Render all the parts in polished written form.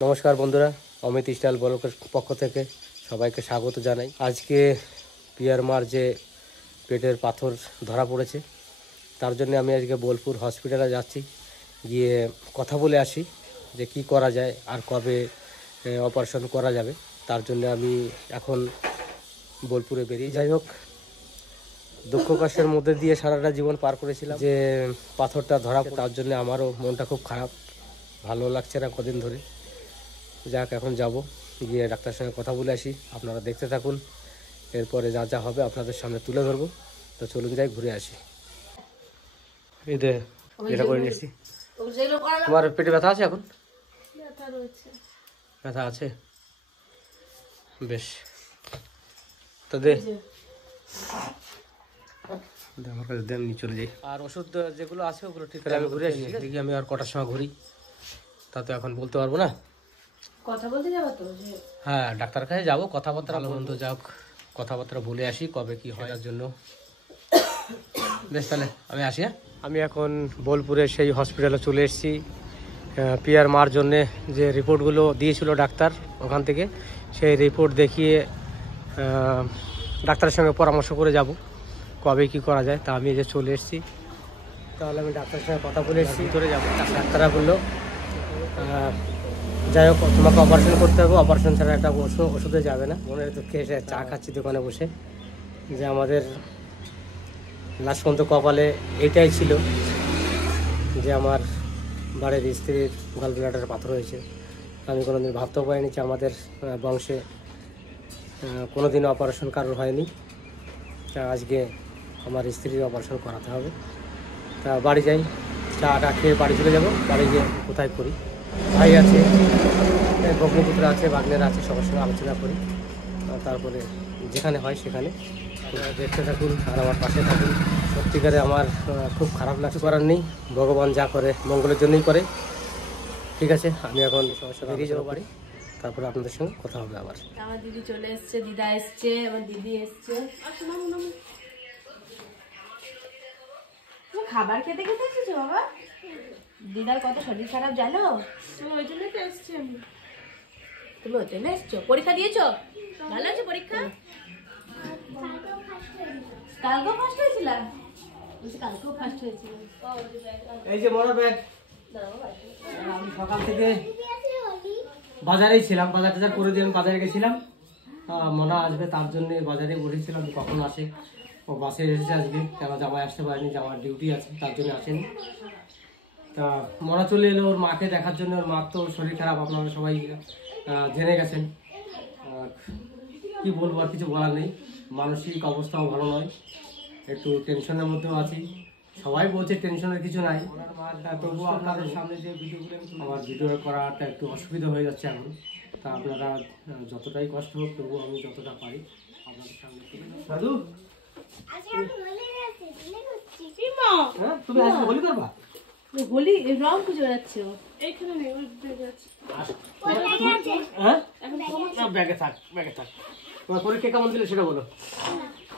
নমস্কার বন্ধুরা, অমিত স্টাইল ব্লগের পক্ষ থেকে সবাইকে স্বাগত জানাই। আজকে পিয়ার মার যে পেটের পাথর ধরা পড়েছে, তার জন্য আমি আজকে বোলপুর হসপিটালে যাচ্ছি। গিয়ে কথা বলে আসি যে কি করা যায় আর কবে অপারেশন করা যাবে। তার জন্য আমি এখন বোলপুরে বেরিয়ে যাই। হোক, দুঃখ কষ্টের মধ্যে দিয়ে সারাটা জীবন পার করেছিলাম। যে পাথরটা ধরা, তার জন্য আমারও মনটা খুব খারাপ, ভালো লাগছে না কদিন ধরে। যাক, এখন যাব, গিয়ে ডাক্তারের সঙ্গে কথা বলে আসি। আপনারা দেখতে থাকুন, এরপরে যা যা হবে আপনাদের সামনে তুলে ধরবো। তো চলুন যাই, ঘুরে আসি। এই দে, এটা করে নিয়েছি। তোমার পেটে ব্যথা আছে এখন? ব্যথা আছে, বেশ। তো দে, আমার কাছে দেন, নিয়ে চলে যাই। আর ওষুধ যেগুলো আছে ওগুলো ঠিক আছে, আমি ঘুরে আসি। দেখি আমি আর কটার সময় ঘুরি, তা তো এখন বলতে পারবো না। কথা বলতে যাবো তো? হ্যাঁ, ডাক্তার কাছে যাবো, কথাবার্তা ভালো মন্দ যাক, কথাবার্তা বলে আসি কবে কি হয় তার জন্য। বেশ, তাহলে আমি আসি। হ্যাঁ, আমি এখন বোলপুরে সেই হসপিটালে চলে এসেছি। পিয়ার মার জন্যে যে রিপোর্টগুলো দিয়েছিল ডাক্তার ওখান থেকে, সেই রিপোর্ট দেখিয়ে ডাক্তারের সঙ্গে পরামর্শ করে যাব কবে কি করা যায়। তা আমি যে চলে এসেছি, তাহলে আমি ডাক্তারের সঙ্গে কথা বলে এসেছি, ভিতরে যাবো। ডাক্তাররা বললো যাই হোক, তোমাকে অপারেশন করতে হবে, অপারেশন ছাড়া একটা ওষুধে যাবে না। মনে দুঃখে এসে চা খাচ্ছি দোকানে বসে, যে আমাদের লাস্ট পর্যন্ত কপালে এটাই ছিল যে আমার বাড়ির স্ত্রীর গল ব্লাডারে পাথর হয়েছে। আমি কোনোদিন ভাবতেও পারিনি যে আমাদের বংশে কোনোদিনও অপারেশন কারোর হয়নি। তা আজকে আমার স্ত্রীর অপারেশন করাতে হবে। তা বাড়ি যাই, চাটা খেয়ে বাড়ি চলে যাব। বাড়ি গিয়ে কোথায় করি, ভাই আছে, ভগ্নিপুত্র আছে, বাগনের আছে, সবার সঙ্গে আলোচনা করি। তারপরে যেখানে হয় সেখানে। দেখতে থাকুন আর আমার পাশে থাকুন। সত্যিকারে আমার খুব খারাপ লাগছে, করার নেই, ভগবান যা করে মঙ্গলের জন্যই করে। ঠিক আছে, আমি এখন সমস্যা বেরিয়ে যাবো বাড়ি, তারপরে আপনাদের সঙ্গে কথা হবে আবার। আমার দিদি চলে এসছে, দিদা এসছে, আমার দিদি এসছে। খাবার খেতে খেতে এসেছো বাবা? দিদার কত শরীর খারাপ জানো? ওই জন্য তো এসছি আমি। তুমি ওই জন্য এসছো? পরীক্ষা দিয়েছো? ভালো আছে পরীক্ষা? কালকেও ফার্স্ট হয়েছিলাম? কালকেও ফার্স্ট হয়েছিল। এই যে বড় ব্যাগ, আমি সকাল থেকে বাজারেই ছিলাম, বাজার টাজার করে দিয়ে আমি বাজারে গেছিলাম। মনা আসবে তার জন্য বাজারে বসেছিলাম, কখন আসে। ও বাসে এসেছে আজকে, কেন জামাই আসতে পারেনি, জামার ডিউটি আছে তার জন্য আসেনি। তা মনা চলে এলো ওর মাকে দেখার জন্য। ওর মার তো শরীর খারাপ, আপনারা সবাই জেনে গেছেন। কি বলবো, আর কিছু বলার নেই। মানসিক অবস্থাও ভালো নয়, একটু টেনশনের মধ্যেও আছি। সবাই বলছে টেনশনের কিছু নাই, তবুও আপনাদের সামনে যে ভিডিওগুলো, আমার ভিডিও করাটা একটু অসুবিধা হয়ে যাচ্ছে এখন। তা আপনারা যতটাই কষ্ট হোক, তবুও আমি যতটা পারি আপনাদের সামনে। দাদু, তুমি আজকে হোলি করবা? হোলি রং পুজো যাচ্ছে এইখানে নেই, হ্যাঁ ব্যাগে থাক, ব্যাগে থাক। তোমার পরীক্ষা কেমন ছিল সেটা বলো।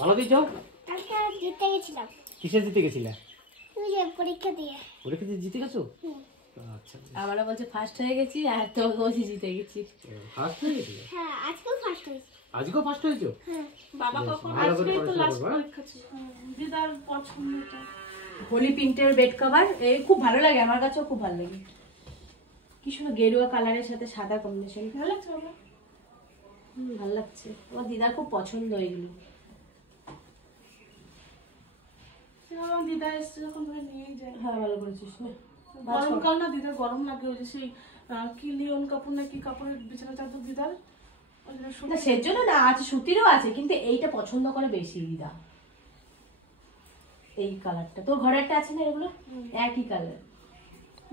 ভালো দিয়েছো? কিসে জিতে গেছিলে? পরীক্ষা দিয়ে জিতে গেছো? আচ্ছা, আমরা বলছে ফার্স্ট হয়ে গেছি, আর তো বলছি জিতে গেছি। ফার্স্ট হয়ে গেছি? হ্যাঁ, আজকেও ফার্স্ট হয়েছি। আজকেও ফার্স্ট হয়েছো? হ্যাঁ বাবা কখন? আজকে তো লাস্ট পরীক্ষা ছিল। দিদার পছন্দটা হোলি প্রিন্টের বেড কভার, এই খুব ভালো লাগে, আমার কাছেও খুব ভালো লাগে। কি সুন্দর গেরুয়া কালারের সাথে সাদা কম্বিনেশন, ভালো লাগছে বাবা। ভালো লাগছে, আমার দিদার খুব পছন্দ এগুলো। দিদা এসছে যখন ধরে নিয়ে যায়। হ্যাঁ, ভালো করেছিস। গরমকাল না, দিদার গরম লাগে। ওই যে সেই কি লিওন কাপড় না কি কাপড়ের বিছানা চাদর দিদার, না সেজন্য না, আছে সুতিরও আছে, কিন্তু এইটা পছন্দ করে বেশি দিদা, এই কালারটা। তোর ঘরে একটা আছে না, এগুলো একই কালার।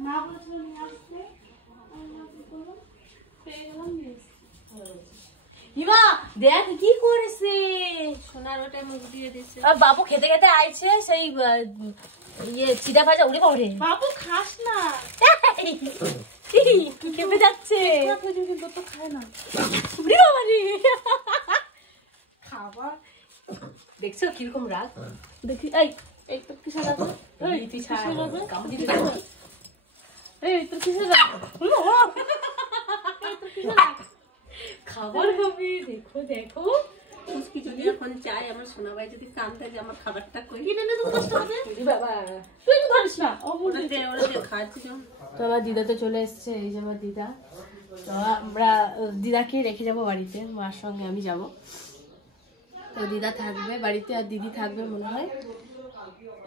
মা বলেছিল নিয়ে আসতে, পেয়ে গেলাম, নিয়ে এসছি। হিমা দেখ কি করেছে, সোনার ওটা মুখ দিয়ে দিচ্ছে। বাবু খেতে খেতে আইছে সেই ইয়ে চিড়া ভাজা। উড়ে বাবরে, বাবু খাস না, খেপে যাচ্ছে। কিন্তু তো খায় না। উড়ে বাবারে, খাবার দেখছো কিরকম রাগ। দেখি এই তো কিসের রাগ? এই তুই ছাড় কাম দিতে। এই তোর কিসের রাগ? খাবার খাবে। দেখো দেখো মুসকি যদি এখন চাই আমার সোনাবাই যদি কান্দে যে আমার খাবারটা কই কিনে নে তো 10 টাকা দিয়ে। বাবা। তুই তো ধরিস না ওরা দিয়ে খাচ্ছি যখন। তো আমার দিদা তো চলে এসছে, এই যে আমার দিদা। তো আমরা দিদাকে রেখে যাব বাড়িতে, মার সঙ্গে আমি যাব। তো দিদা থাকবে বাড়িতে আর দিদি থাকবে মনে হয়,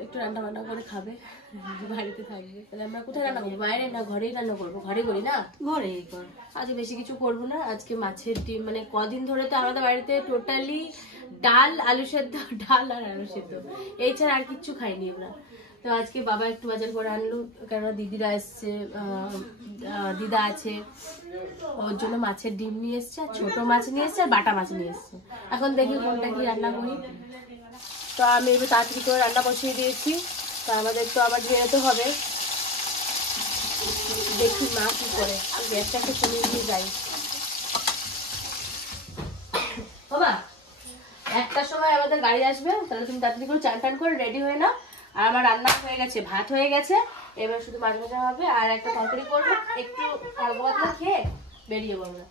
একটু রান্না বান্না করে খাবে, বাড়িতে থাকবে। তাহলে আমরা কোথায় রান্না করবো? বাইরে না ঘরেই রান্না করবো? ঘরে করি না, ঘরেই কর। আজকে বেশি কিছু করবো না। আজকে মাছের ডিম, মানে কদিন ধরে তো আমাদের বাড়িতে টোটালি ডাল, আলু সেদ্ধ, ডাল আর আলু সেদ্ধ, এই ছাড়া আর কিচ্ছু খাইনি আমরা। তো আজকে বাবা একটু বাজার করে আনলো, কেননা দিদিরা এসছে, দিদা আছে, ওর জন্য মাছের ডিম নিয়ে এসছে, আর ছোট মাছ নিয়ে এসছে, আর বাটা মাছ নিয়ে এসছে। এখন দেখি কোনটা কি রান্না করি। তো আমি এবার তাড়াতাড়ি করে রান্না বসিয়ে দিয়েছি। তো আমাদের তো আবার বেরোতে হবে, দেখি মা কি করে। গ্যাসটা একটু কমিয়ে দিয়ে যাই। বাবা, 1টার সময় আমাদের গাড়ি আসবে, তাহলে তুমি তাড়াতাড়ি করে চান টান করে রেডি হয়ে নাও। আর আমার রান্না হয়ে গেছে, ভাত হয়ে গেছে, এবার শুধু মাছ ভাজা হবে আর একটা তরকারি করবো। একটু হালকা পাতলা খেয়ে বেরিয়ে পড়বো।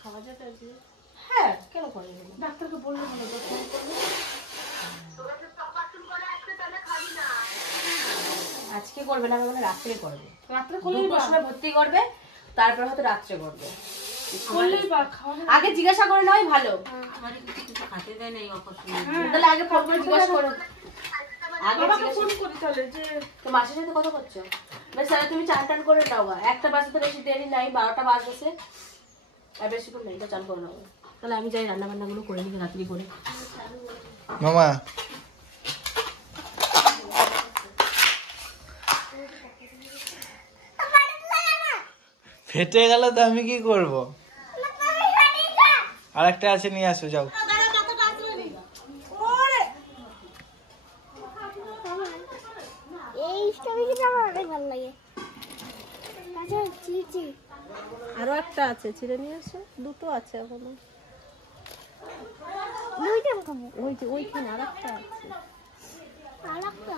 খাওয়া যাবে আজকে? হ্যাঁ, কেন করে না? ডাক্তারকে বললে ভালো, ফোন করলে। আজকে করবে না, মানে রাত্রে করবে। রাত্রে করলেই দুটোর সময় ভর্তি করবে, তারপর হয়তো রাত্রে করবে। করলেই বা খাওয়া আগে জিজ্ঞাসা করে নেওয়াই ভালো। আমারই কিছু খাতে দেয় না এই অপারেশন। তাহলে আগে ফোন করে জিজ্ঞাসা করো। আগে বাবাকে জিজ্ঞাসা ফোন করি তাহলে যে তো মাসের সাথে কথা করছো? বেশ, তাহলে তুমি চান টান করে নাও। 1টা বাজতে তো বেশি দেরি নাই, 12টা বাজছে, আর বেশিক্ষণ নেই, তো চান করে নাও। তাহলে আমি যাই রান্না বান্নাগুলো করে নিই রাত্রি করে। মামা ফেটে গেল তো আমি কি করব? আর একটা আছে, নিয়ে আসো যাও। এই স্ট্রবেরিটা আমার অনেক ভালো লাগে। আচ্ছা, চিচি আরো একটা আছে, ছিঁড়ে নিয়ে আসো। দুটো আছে এখনো। দুইটা খাবো। ওই যে ওইখানে আর একটা আছে। আর একটা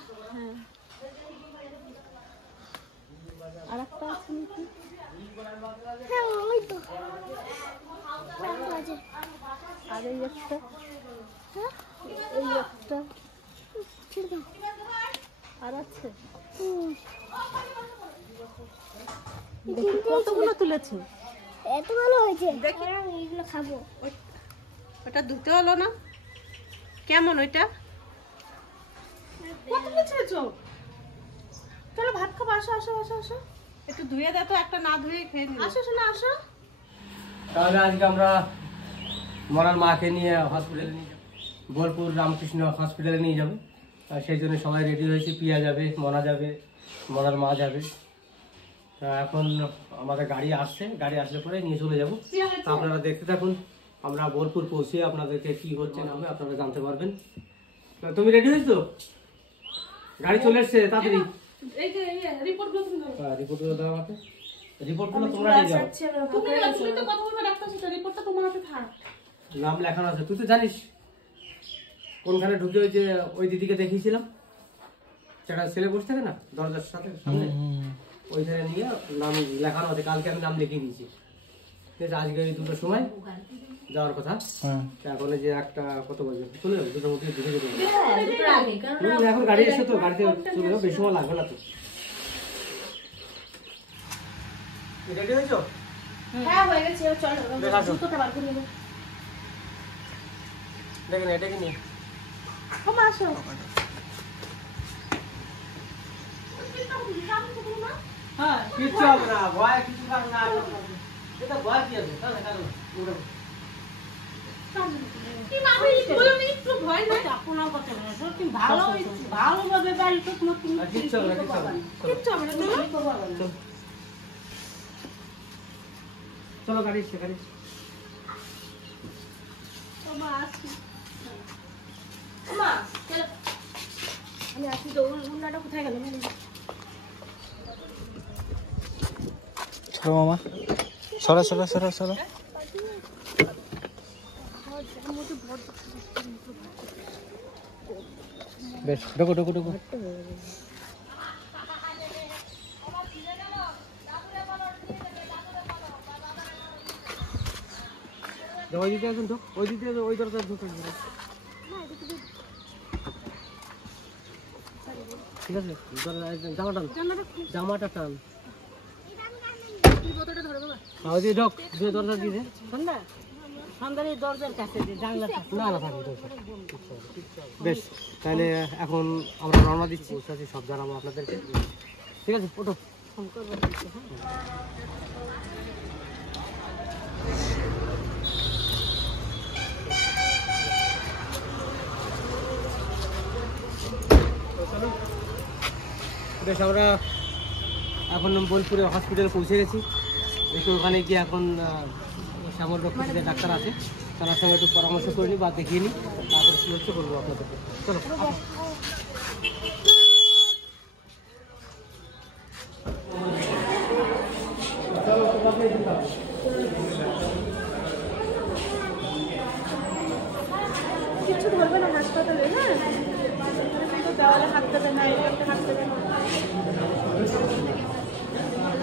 আর একটা আছে নাকি? হ্যাঁ, ওই তো আছে। আর এই একটা, হ্যাঁ, এই একটা ছেড়ে দাও। আর আছে। কতগুলো তুলেছো? এত ভালো হয়েছে, আমি এইগুলো খাবো। ওটা ধুতে হলো না? কেমন ওইটা? কত বুঝেছো? তাহলে ভাত খাবো। আসো আসো আসো আসো, একটু ধুয়ে দে তো, একটা না ধুয়ে খেয়ে নিই। আসো শোনা আসো। তাহলে আজকে আমরা মনার মাকে নিয়ে হসপিটালে নিয়ে যাবো, বোলপুর রামকৃষ্ণ হসপিটালে নিয়ে যাবো। আর সেই জন্য সবাই রেডি হয়েছে, পিয়া যাবে, মনা যাবে, মনার মা যাবে। তা এখন আমাদের গাড়ি আসছে, গাড়ি আসলে পরে নিয়ে চলে যাবো। তা আপনারা দেখতে থাকুন, আমরা বোলপুর পৌঁছে আপনাদেরকে কি হচ্ছে না হবে আপনারা জানতে পারবেন। তা তুমি রেডি হয়েছো? গাড়ি চলে এসছে, তাড়াতাড়ি এই যে রিপোর্টগুলো তুমি দাও। রিপোর্টগুলো দেওয়া আমাকে, রিপোর্টগুলো তোমরা নিয়ে যাও। তুমি তো কথা বলবে ডাক্তার সাথে, রিপোর্টটা তোমার হাতে থাক। নাম লেখানো আছে, তুই তো জানিস কোনখানে ঢুকে ওই যে ওই দিদিকে দেখিয়েছিলাম, সেটা ছেলে বসে থাকে না দরজার সাথে সামনে, ওইখানে নিয়ে নাম লেখানো আছে। কালকে আমি নাম লিখিয়ে দিয়েছি। ঠিক আছে, আজকে এই 2টোর সময় যাওয়ার কথা। এখন এই যে একটা কত বাজে চলে যাবে, 2টোর মধ্যে ঢুকে যেতে হবে। এখন গাড়ি এসে তো গাড়িতে চলে যাবে, বেশি সময় লাগবে না তো। রেডি হয়েছো? হ্যাঁ, হয়ে গেছে। চলো দেখাশো। জুতোটা বার করে নেবো। দেখেন এটাকে নিয়ে কমা আসো। হ্যাঁ, কিচ্ছু হবে না, ভয় কিছু কারণ না। এটা ভয় কি আছে? তাহলে কি মামি বলো নি, একটু ভয় নাই। আপনার কথা বলো, সত্যি ভালো ভালোভাবে বাড়ি তো তোমার তুমি কিচ্ছু হবে না, কিচ্ছু হবে না। কিচ্ছু হবে না। চলো চলো গাড়ি এসছে, গাড়ি এসছে। বাবা আসি। মা, চলো। আমি আসি তো, উন্নাটা কোথায় গেল? সরো মামা, সরো সরো সরো সরো। বেশ, ঢোকো ঢোকো ঢোকো। ওই দিকে একজন ঢোক, ওই দিকে ওই দরজা ঢুকে ঠিক আছে। জামাটা টান ওই দিকে ঢোক, দুই দরজা দিয়ে দরজার কাছে জানলাটা না না থাকি বেশ। তাহলে এখন আমরা রওনা দিচ্ছি, সব জানাবো আপনাদেরকে, ঠিক আছে। ওঠো। বেশ, আমরা এখন বোলপুরে হসপিটালে পৌঁছে গেছি। একটু ওখানে গিয়ে এখন শ্যামল রক্ষিত ডাক্তার আছে, তার সঙ্গে একটু পরামর্শ করে নিই বা দেখিয়ে নিই, তারপরে কী হচ্ছে বলবো আপনাদেরকে। চলো কিছু ধরবে না হাসপাতালে, হ্যাঁ দেওয়ালে হাত দেবে না, হাত দেবে না।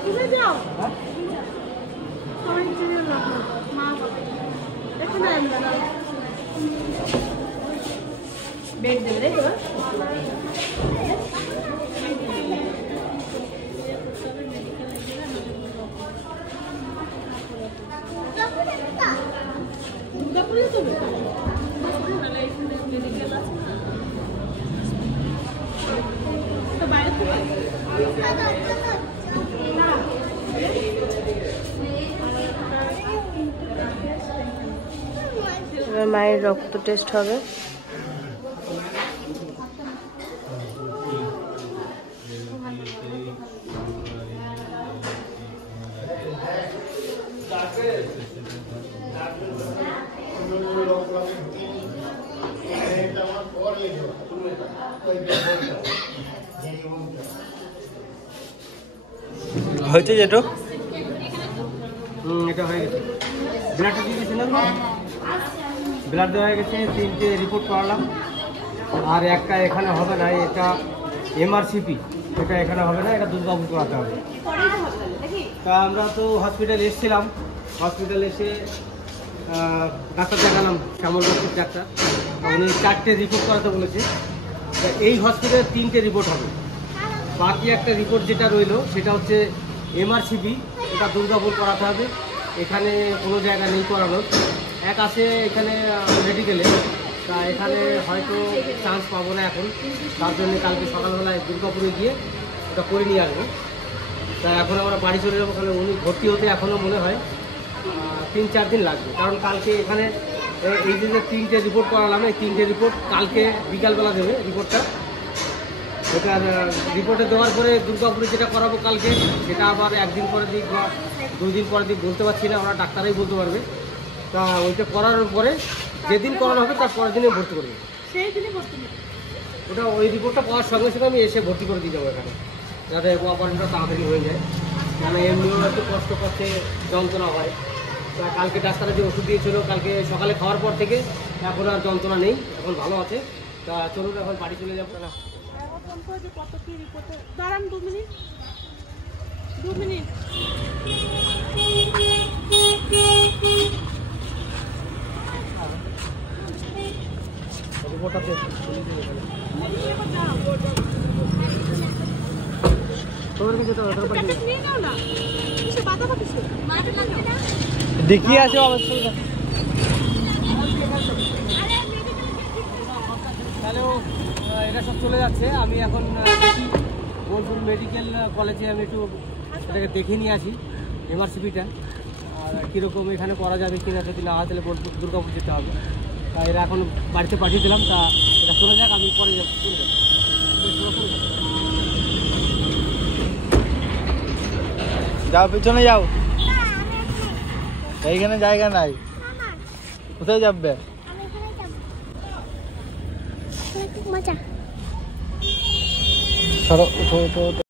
তুমি যাও সবাই চলে যাও, মা এখানে বেড দেবে রে তো। দুর্গাপুরে তো বাইরে মায়ের রক্ত টেস্ট হবে। হয়েছে যেটো এটা হয়ে গেছে, ব্লাডটা দিয়ে গেছিলাম, ব্লাড দেওয়া হয়ে গেছে, 3টে রিপোর্ট করালাম। আর একটা এখানে হবে না, এটা MRCP, এটা এখানে হবে না, এটা দুর্গাপুর করাতে হবে। তা আমরা তো হসপিটালে এসেছিলাম, হসপিটালে এসে ডাক্তার দেখালাম, শ্যামল রক্ষিত ডাক্তার, উনি 4টে রিপোর্ট করাতে বলেছে। তা এই হসপিটালে 3টে রিপোর্ট হবে, বাকি একটা রিপোর্ট যেটা রইলো সেটা হচ্ছে MRCP, এটা দুর্গাপুর করাতে হবে। এখানে কোনো জায়গা নেই করানোর, এক আছে এখানে মেডিকেলে, তা এখানে হয়তো চান্স পাবো না এখন, তার জন্য কালকে সকালবেলায় দুর্গাপুরে গিয়ে ওটা করে নিয়ে আসবো। তা এখন আমরা বাড়ি চলে যাবো, ওখানে উনি ভর্তি হতে এখনও মনে হয় 3-4 দিন লাগবে, কারণ কালকে এখানে এই যে 3টে রিপোর্ট করালাম, এই 3টে রিপোর্ট কালকে বিকালবেলা দেবে রিপোর্টটা। এটা রিপোর্টে দেওয়ার পরে দুর্গাপুরে যেটা করাবো কালকে, সেটা আবার 1 দিন পরে দিক বা 2 দিন পরে দিক বলতে পারছি না, ওরা ডাক্তারাই বলতে পারবে। তা ওইটা করানোর পরে যেদিন করানো হবে তার পরের দিনে ভর্তি করবে, সেই দিনে ভর্তি হবে। ওটা ওই রিপোর্টটা পাওয়ার সঙ্গে সঙ্গে আমি এসে ভর্তি করে দিয়ে যাবো এখানে, যাতে অপারেশনটা তাড়াতাড়ি হয়ে যায়। কেন এমনিও একটু কষ্ট করতে যন্ত্রণা হয়। তা কালকে ডাক্তারা যে ওষুধ দিয়েছিল কালকে সকালে খাওয়ার পর থেকে এখন আর যন্ত্রণা নেই, এখন ভালো আছে। তা চলুন এখন বাড়ি চলে যাবো না। কত কি রিপোর্টে দাঁড়ান 2 মিনিট, 2 মিনিট। রিপোর্টটা দেখিয়ে আছে অবশ্যই। তাহলেও এটা সব চলে যাচ্ছে। আমি এখন দেখি বোলপুর মেডিকেল কলেজে আমি একটু এটাকে দেখে নিয়ে আসি MRCPটা, আর কীরকম এখানে করা যাবে কিনা, যদি না হয় তাহলে বোলপুর দুর্গাপুর যেতে হবে। তা এরা এখন বাড়িতে পাঠিয়ে দিলাম, তা এটা চলে যাক, আমি পরে চলে যাবো। যাও পিছনে যাও, এইখানে জায়গা নাই, কোথায় যাবে? মজা সরো, উঠো উঠো উঠো।